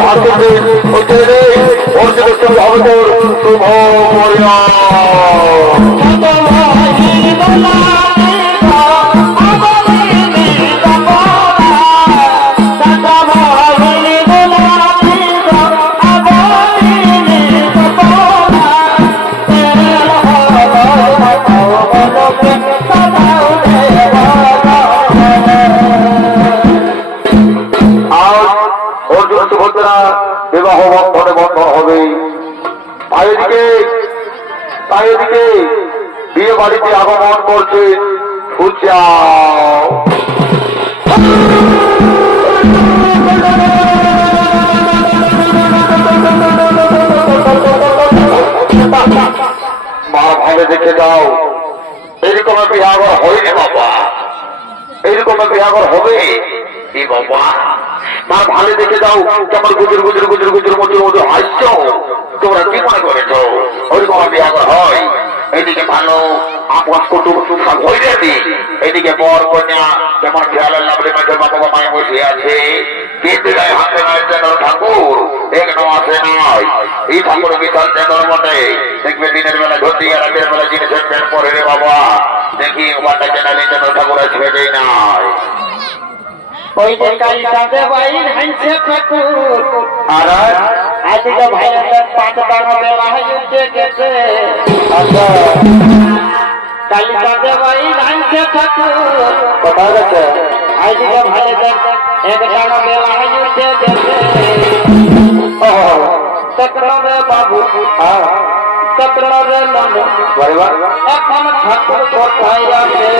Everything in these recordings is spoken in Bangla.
হাতে হচ্ছে রে ওর জন্য শুভ হবে তোর শুভ মরিয়া এইরকম হবে? এ বাবা মা ভালো দেখে যাও কেমন গুজুর গুজুর গুজুর গুজুর মধ্যে মজুর হাসছ তোমরা কি মনে করেছ? ওইরকম বিহাগর হয় এইদিকে ভালো আপস কুটুম সব হয়ে এদিকে বর কন্যা যেমন খেয়ালের লাভরে মাঝে বাবা মায়ে বসে আছে কিন্তু গায়ে হাতে নয় ঠাকুর? আসে নয় এই ঠাকুর বিশাল বটে। দেখবে দিনের বেলা ধরতে আর রাতের বেলা জিনিসের প্যান্ট পরে রে বাবা দেখি ওয়াটা ঠাকুর যেই নয় ওই যে কালিটাতে বাইর হাইছে ঠাকুর। আর আজকে ভাইয়ের পাঁচ টাকা হয়ে গেছে। কালিটাতে বাইর হাইছে ঠাকুর কোথায় গেছে আজকে ভাইয়ের এক টাকা বেলা গেছে ও তকরে বাবু হ্যাঁ তকরে ননু বারে বার এখন ঠাকুর কোথায় আছে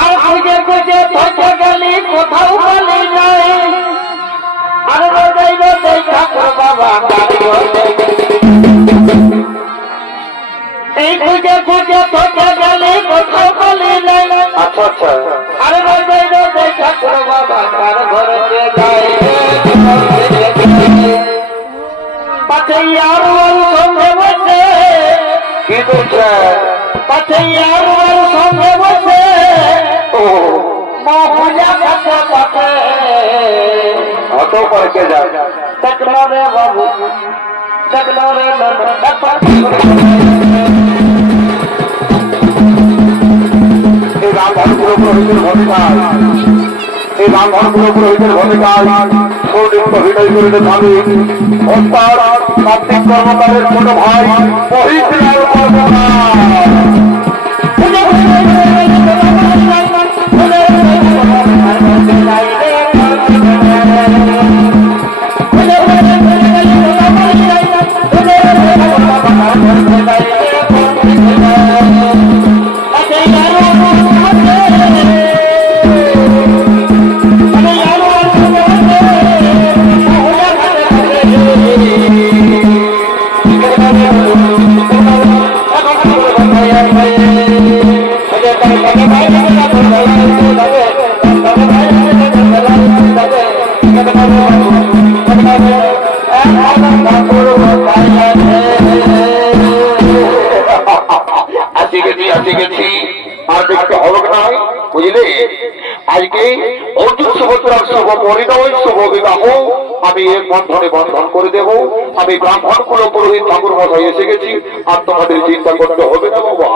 আর খুঁজে কোথাও গেলি নাই আর এই খুঁজে খুঁজে থকে গেলি কোথাও গেলি নাই আচ্ছা আচ্ছা আর রোজাই রোজাই ঠাকুর বাবা কার ঘরে যাই পাছে আর সঙ্গে বসে কি করছে পাছে আর সঙ্গে বসে ও মহুয়া কাছে পাছে অত পার্কে যা দেখল রে বাবু দেখল রে এই রামধন পুরোহিতের ভূমিকায়। এই রামধন পুরোহিতের ভূমিকায় সৌদিত্য হৃদয় করিতে স্বামী অস্তার কার্তিক কর্মকারের ছোট ভাই মহিষলাল কর্মকার গেছি, আর দেখতে হবে বুঝলে? আজকে অর্জুন সুভদ্রার শুভ পরিণয়, শুভ বিবাহ, আমি এক বন্ধনে বন্ধন করে দেব। আমি ব্রাহ্মণ কুল পুরোহিত ঠাকুর মশাই এসে গেছি, আর তোমাদের চিন্তা করতে হবে না বাবা।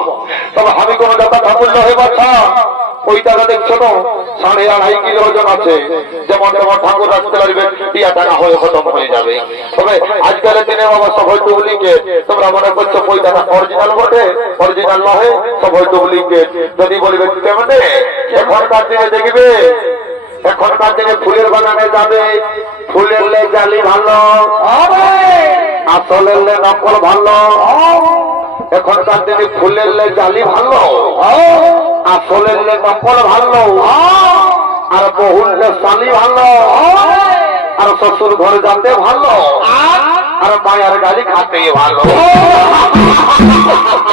তবে আমি কোনো দাদা ঠাকুর নহে, বাছা। ওই টাকা দেখছ না সাড়ে আড়াই কিলো ওজন আছে। যেমন যেমন ঠাকুর রাখতে পারবে টিয়া টাকা হয়ে খতম হয়ে যাবে। তবে আজকালের দিনে বাবা সব হয়তো ডুপ্লিকেট তোমরা মনে করছ ওই টাকা অরিজিনাল বটে অরিজিনাল নহে সব হয়তো ডুপ্লিকেট যদি বলবে কেমনে? এখনকার দিনে দেখবে এখনকার দিনে ফুলের বাগানে যাবে ফুলের লে জালি ভালো আসলের লে নকল ভালো এখনকার দিনে ফুলের লে জালি ভালো আসলের লে নকল ভালো। আর বহুলে স্বামী ভালো। আর শ্বশুর ঘরে যাতে ভালো। আর মায়ের গাড়ি খাতে ভালো।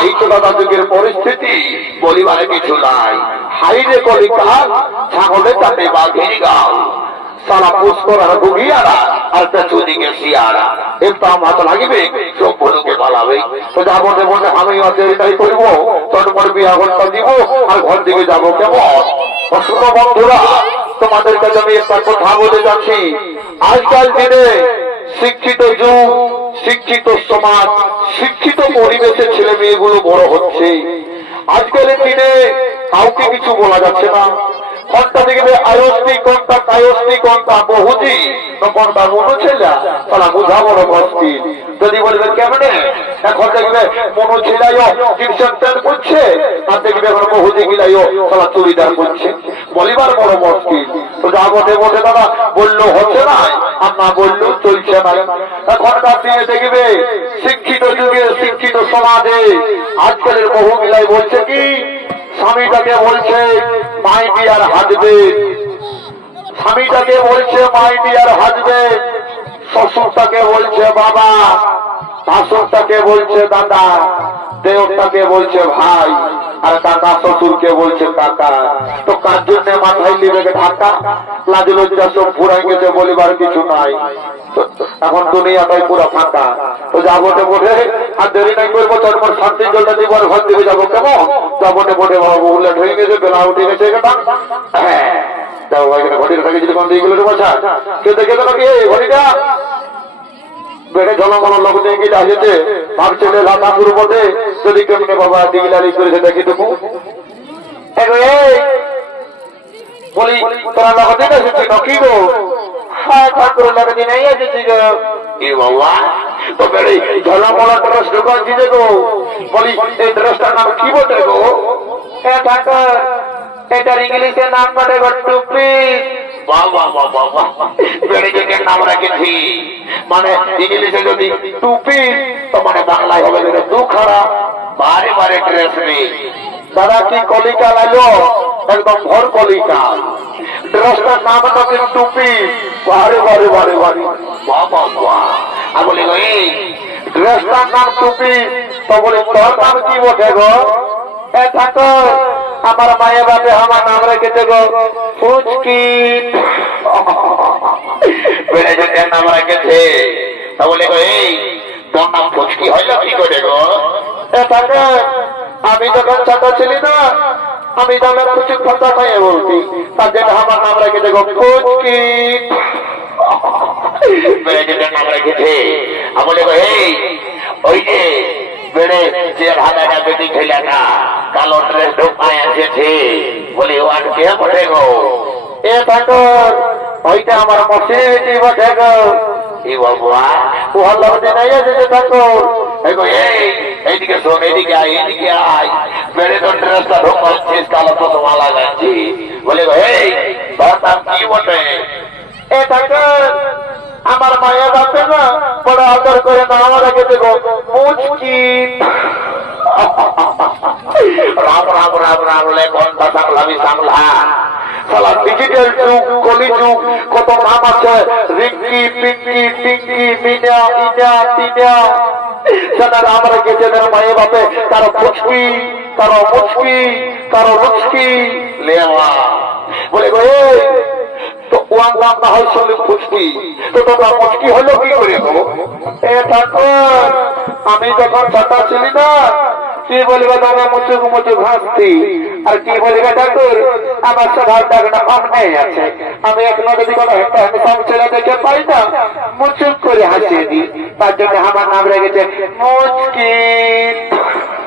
এই তো দাদা যুগের পরিস্থিতি পরিবারে কিছু নাই। হাইরে কলি কাল ছাগলে তাতে বাঘের গাও। সালা পুষ্কর আর গুগিয়ারা আর পেছুদিকে শিয়ারা। আমার তো আমি করব তোর বিয়া ঘণ্টা দিব, আর ঘর দিকে যাব কেমন? বন্ধুরা, তোমাদের কাছে আমি একটা কথা বলে যাচ্ছি। আজকাল দিনে শিক্ষিত যুগ, শিক্ষিত সমাজ, শিক্ষিত পরিবেশে ছেলে মেয়েগুলো বড় হচ্ছে। আজকালের দিনে কাউকে কিছু বলা যাচ্ছে না। কোনটা দেখবে আয়স্তি কোনটা কায়স্তি কোনটা বহুজি। তো কোনটা মনো ছেলা তারা বুঝা বড় মুশকিল যদি বলবে, কেমনে? এখন দেখবে, মনো ছেলাইও টিউশন প্যান্ট করছে, আর দেখবে এখন বহুজি গিলাইও তারা চুড়িদার করছে। বলিবার বড় মুশকিল তো যা বটে বটে, দাদা, বলল হচ্ছে না? আর না বললেও চলছে না। এখনকার দিনে দেখবে, শিক্ষিত যুগে, শিক্ষিত সমাজে, আজকালের বহু মিলাই বলছে কি? স্বামীটাকে বলছে মাই ডিয়ার হাজবে স্বামীটাকে বলছে মাই ডিয়ার হাজবে শ্বশুরটাকে বলছে বাবা শাশুরটাকে বলছে দাদা দেওরটাকে বলছে ভাই, আর কাকা শ্বশুরকে বলছে কাকা। তো কার জন্য মাথায় নিবে ঢাকা লাজ লজ্জা সব ফুরাই গেছে, বলিবার কিছু নাই। তো এখন দুনিয়াটাই পুরো ফাঁকা। তো যাব বটে। আর দেরি নাই করব তারপর শান্তি জলটা দিব, আর ঘর দিকে যাব, কেমন? যাব বটে, বাবু উল্লেট হয়ে গেছে, বেলা উঠে গেছে এটা হ্যাঁ এখানে ঘটিটা থাকে, যদি কোন দিকে গেলে বসা কেউ দেখে তো নাকি ঘটিটা? বেড়ে জলমল লোক দিয়ে আসেছে ভাবছে রে রাতা পূর্বতে যদি কেমনে বাবা দিগলারি করেছে, দেখি বলি, তোরা লোক গো? ঠাকুর এসেছি গো। এ বাবা, তো বেড়ে ড্রেস গো। বলি, এই ড্রেসটার নাম কি বটে গো? ঠাকুর, এটার ইংলিশে নাম বলে গো টুপি। যে নাম রেখেছি মানে ইংলিশে যদি টুপি, তো মানে বাংলায় হবে দুখারা বারে বারে ড্রেস নেই। দাদা, কি কলিকা লাগল? একদম ভর তোর নাম কি বটে গো? এ ঠাকুর আমার মায়ের বাপে আমার নাম রেখেছে গো ফুচকি। বেড়ে যেতে নাম রেখেছে, তা বলে গো, এই, তোর নাম ফুচকি হইল কি করে গো? আমি যখন ছোট ছিলি না, আমি তখন ফুচুক ফাঁকা খাইয়ে বলছি, তার জন্য আমার নাম রেখেছে গো ফুচকি। বেড়ে নাম রেখেছে আমি বলে গো, এই, ওই যে বেড়ে যে হাতাটা বেটি ছেলেটা কালো ড্রেস ঢোকায় এসেছে বলি ও আর কে বটে গো? এ ঠাকুর ওইটা আমার মসজিদ বটে গো। এই বাবা ও হল্লার দিন এসেছে ঠাকুর কি আমার মায়ের বাপে না বড় আদর করে নাম রেখেছে গো মুচকি। রাম রাম রাম রাম লে ঘণ্টা সামলাবি সামলা সালা ডিজিটাল আমি যখন ছোট ছিলি না, কি বলবে তোমার মুচুক মুচুক হাসতি আর কি বলবে ঠাকুর? আমার স্বভাব ডাকনা অন্যায় আছে। আমি এখনও যদি কোনো হ্যান্ডসাম ছেলে দেখে পাই না, মুচুক করে হাসিয়ে দিই। তার জন্য আমার নাম রেখেছে মুচকি।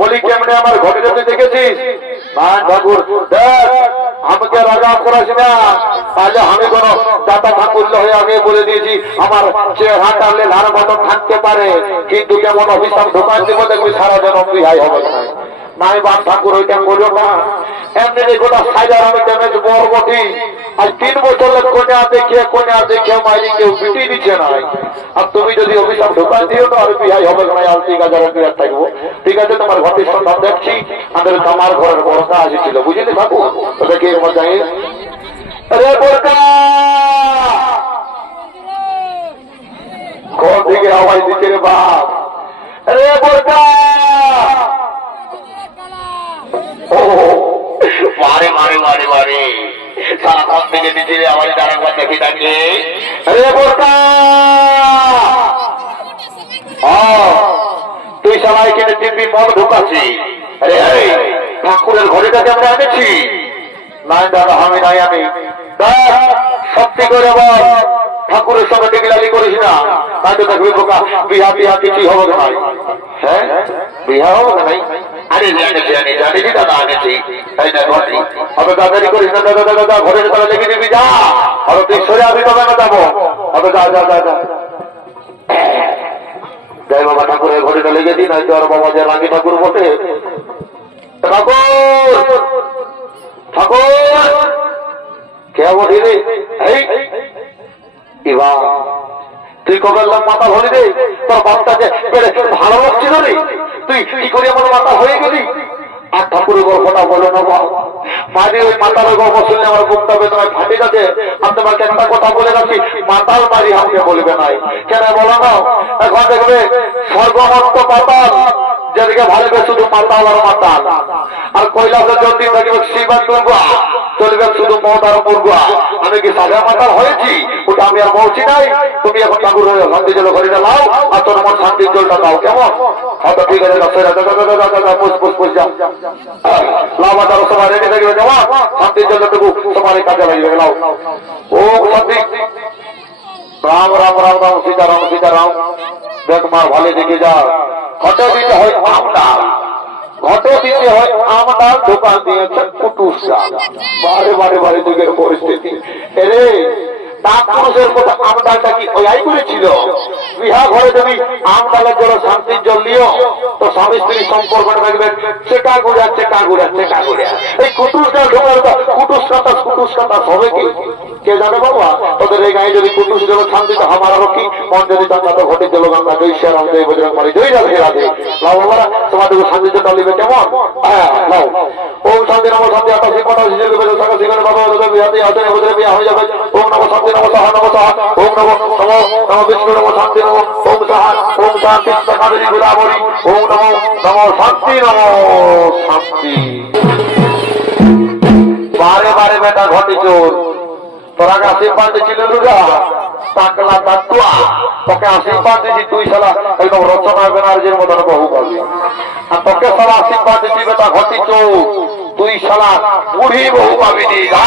বলি কেমনে আমার ঘটে যেতে দেখেছিস? না ঠাকুর, দেখ, আমাকে রাজা করাস না। তাহলে আমি কোন দাতা ঠাকুর হয়ে আগে বলে দিয়েছি, আমার চেহারা টানলে ধার থাকতে পারে। কিন্তু কেমন অভিশাপ ঢোকান দিব দেখবি সারা জন বিহাই হবে না নাই বাপ ঠাকুর ওইটা বলল না? এমনি গোটা সাইজার আমি ড্যামেজ বরবটি আর তিন বছর কোনে দেখিয়ে কোনে দেখিয়ে মাইরি কেউ পিটি দিচ্ছে না আর তুমি যদি অভিশাপ ঢোকান দিও তো আর বিহাই হবে না আর ঠিক আছে, আমি আর থাকব। ঠিক আছে, তোমার ঘটির সন্ধান দেখছি। আমাদের আমার ঘরের বড় কাজ ছিল বুঝলি ঠাকুর? ওদেরকে এর মধ্যে রে বোরকা! কোন দিকে আওয়াজ দিচ্ছে রে বাপ। রে বোরকা! মারে মারে মারে মারে। সারা কোন থেকে দিচ্ছে রে আওয়াজ দেখি তাকে তুই দিব্যি মন ঢুকাচ্ছি আরে আরে, ঠাকুরের ঘরেটাকে আমরা এনেছি নাই, দাদা, আমি, নাই, আমি। সত্যি করে বল, ঠাকুরের সঙ্গে টিকিলালি করিস না। তাই তো দেখবি বোকা, বিহা বিহা, কিছুই হবে না হ্যাঁ? বিহা হবে না আরে জানিস জানি জানিস দাদা এনেছি তাই না ঘটি হবে দাদারি করিস না, দাদা দাদা ঘরের তলা রানী ঠাকুর বটে। ঠাকুর! কে তুই কবে মাথা হলি রে? তোর বাচ্চাকে পেরে ভালো লাগছিল রে তুই কি করে আমার মাথা হয়ে গেলি? আর ঠাকুরের গল্পটা বলে না মাঝে ওই মাতার গল্প শুনে আমার বুকটা বেদনায় ফাটে গেছে আমি তোমাকে একটা কথা বলে গেছি মাতাল মারি আমাকে বলবে নাই। কেন বলো না? এখন দেখবে সর্বমত্ত পাতাল যেদিকে ভালবে শুধু মাতাল আর মাতাল আর কৈলাসের যদি দেখবে শিবা দুর্গা চলবে শুধু মহতার মুরগা। আমি কি সাদা মাতাল হয়েছি? ওটা আমি আর বলছি নাই। তুমি এখন ঠাকুর হয়ে শান্তি জল ঘড়িটা লাও আর তোর আমার শান্তির জলটা দাও, কেমন? হয়তো ঠিক আছে সবাই রেডি থাকবে শান্তির কাজে লাও। ও, শান্তি। রাম রাম রাম রাম সীতা রাম সীতা রাম দেখ মা ভালো দেখে যা ঘট দিতে হয় আমডাল ঘট দিতে হয় আমডাল দোকান দিয়েছে কুটুর কুটুস বারে বারে বারে যুগের পরিস্থিতি। এরে পুরুষের কথা আমডালটা কি তো কি? কে জানে তোদের এই গায়ে যদি কুটুস জল শান্তিতে হামারা রক্ষী মন যদি চাঙ্গা তো ঘটে জল গঙ্গা জয় শ্রী জয় মারি জয় রাধে রাধে। লাও বাবারা তোমাদের শান্তিতে টালিবে কেমন? হ্যাঁ লাও ওম শান্তি, নম শান্তি আতা শিবতা শিশির বাবা ওদের বিয়াতে হাতে বিয়া হয়ে যাবে। ওম নম শান্তি নম সাহা নম সাহা ওম নম নম নম বিষ্ণু নম শান্তি নম ওম সাহা ওম শান্তি সকালি গুলাবরি ওম নম নম শান্তি নম শান্তি বারে বারে বেটা ঘটি চোর তোরা আশীর্বাদ দিছিল দুর্গা টাকলা তাতুয়া তোকে আশীর্বাদ দিছি তুই শালা একদম রচনা ব্যানার্জির মতন বহু করবি আর তোকে শালা আশীর্বাদ দিছি বেটা ঘটি তুই শালা বুড়ি বহু পাবিনি যা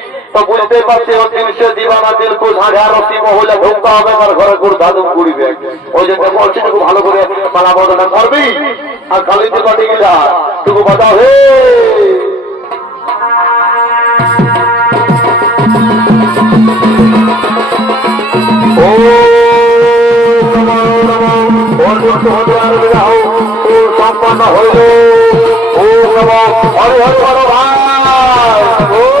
তো বুঝতে পারছি ও দিনসে দিবানা কু মহলে ঢুকতে হবে আমার ঘরে কুড়িবে ওই জন্য বলছি ভালো করে মালা বদলটা করবি আর খালি তুই কাটি হে ও ভাই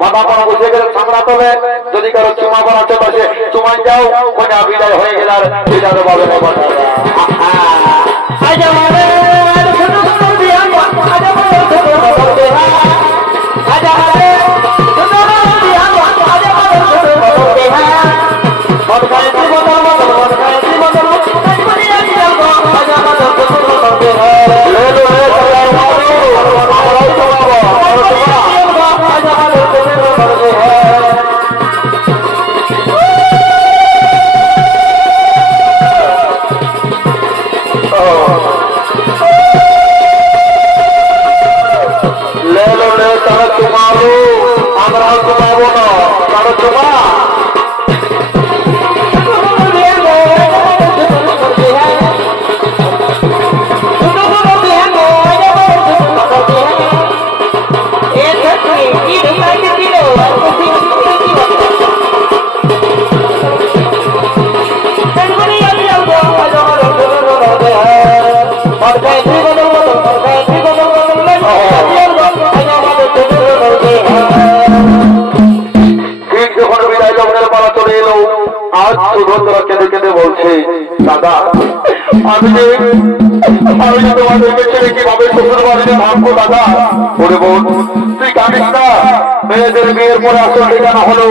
বাবা কোনো বসে গেলে সামরা তবে যদি কারও চুমা পড়া চোখ আছে চুমাই যাও বিদায় হয়ে গেলে আর বিদায় পাবে আজ সুভদ্রা কেঁদে কেঁদে বলছে দাদা আমি আমি তোমাদেরকে ছেড়ে কীভাবে শ্বশুর বাড়িতে দাদা? ওরে বোন, তুই কাঁদিস মেয়েদের বিয়ের পরে আসল ঠিকানা হলো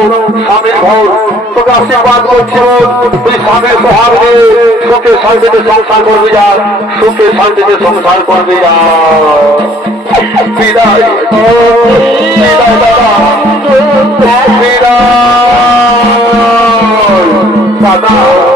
স্বামীর ঘর। তোকে আশীর্বাদ করছি তুই স্বামীর সোহাগ হয়ে সুখে শান্তিতে সংসার করবি যা। সুখে শান্তিতে সংসার করবি যা। বিদায়। বিদায়, দাদা। বিদায়। দাদা।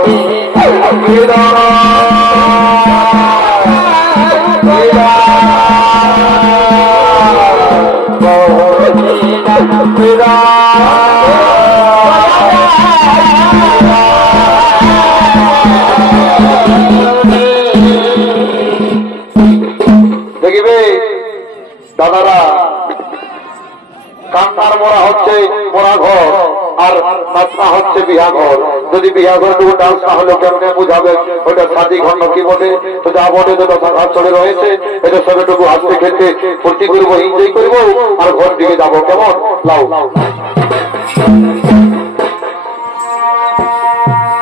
নাচনা হচ্ছে বিহা ঘর যদি বিহা ঘর টুকু ডান্স না হলে কেমনে বুঝাবে? ওটা সাদি ঘর কি বলে তো যা বলে তো হাত চলে রয়েছে। এটা সবেটুকু হাসতে খেলতে ফুর্তি করব এনজয় করব আর ঘর দিকে যাব। কেমন? লাও।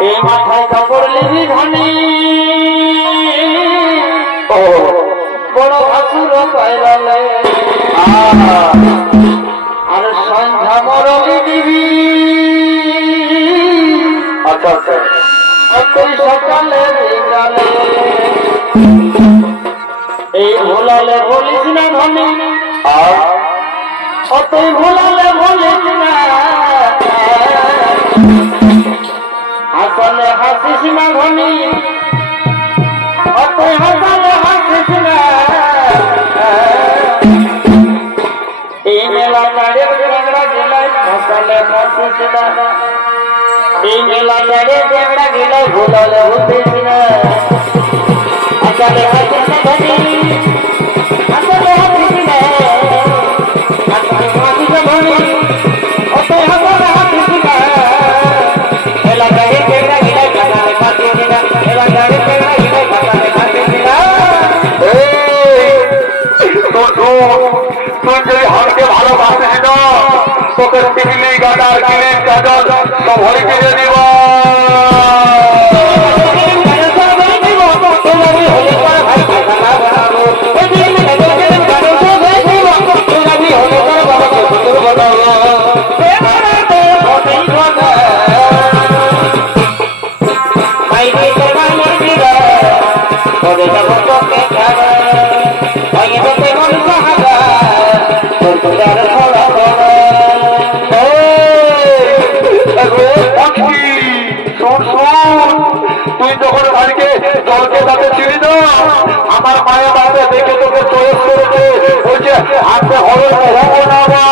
এই মাথায় কাপড় লিবি ধনী বড় ভাসুর পাইলালে আহ, হাসলে হাসিস না এই মেলা নাড়ে টেংরা গেলাই ভোলালে হতিস না হাসলে হাসিস না ধনী হরকে ভালোবাসিস না তোকে টিকলি গাডার কিলিপ গাডার সব হরি কিনে দিব ভাইকে দলকে তাকে চিনি না আমার মায়া বাড়িতে দেখে তোকে চয়েস করেছে। বলছে আপনি হব না।